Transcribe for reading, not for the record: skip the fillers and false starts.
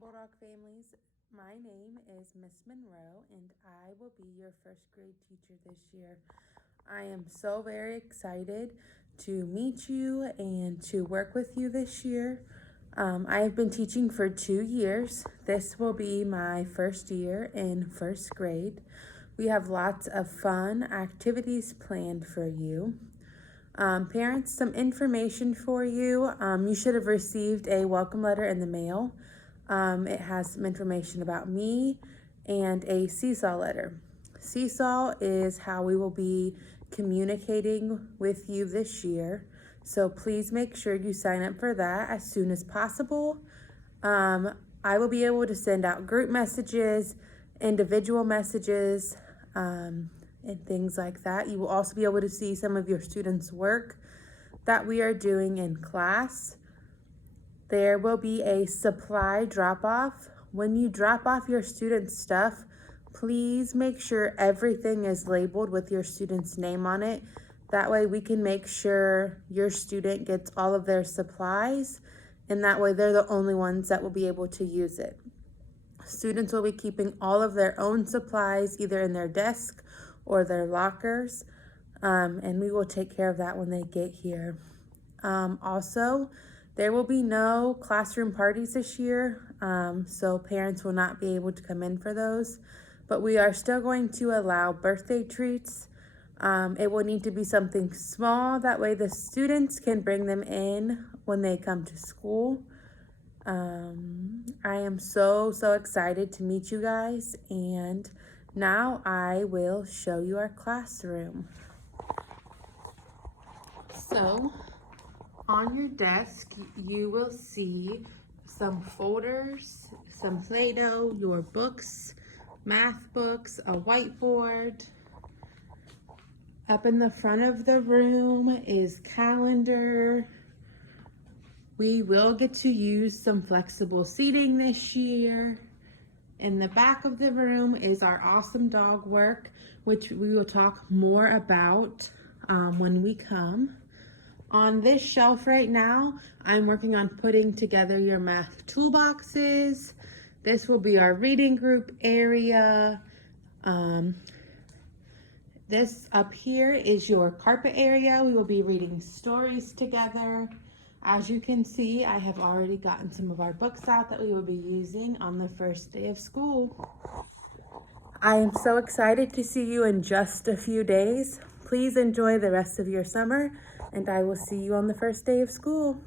Bulldog families. My name is Miss Monroe and I will be your first grade teacher this year. I am so very excited to meet you and to work with you this year. I have been teaching for 2 years. This will be my first year in first grade. We have lots of fun activities planned for you. Parents, some information for you. You should have received a welcome letter in the mail. It has some information about me and a seesaw letter. Seesaw is how we will be communicating with you this year. So please make sure you sign up for that as soon as possible. I will be able to send out group messages, individual messages, and things like that. You will also be able to see some of your students' work that we are doing in class. There will be a supply drop-off. When you drop off your students' stuff, please make sure everything is labeled with your student's name on it. That way we can make sure your student gets all of their supplies, and that way they're the only ones that will be able to use it. Students will be keeping all of their own supplies either in their desk or their lockers, and we will take care of that when they get here. Also, there will be no classroom parties this year, so parents will not be able to come in for those, but we are still going to allow birthday treats. It will need to be something small, that way the students can bring them in when they come to school. I am so excited to meet you guys, and now I will show you our classroom. So, on your desk, you will see some folders, some Play-Doh, your books, math books, a whiteboard. Up in the front of the room is calendar. We will get to use some flexible seating this year. In the back of the room is our awesome dog work, which we will talk more about when we come. On this shelf right now, I'm working on putting together your math toolboxes. This will be our reading group area. This up here is your carpet area. We will be reading stories together. As you can see, I have already gotten some of our books out that we will be using on the first day of school. I am so excited to see you in just a few days. Please enjoy the rest of your summer, and I will see you on the first day of school.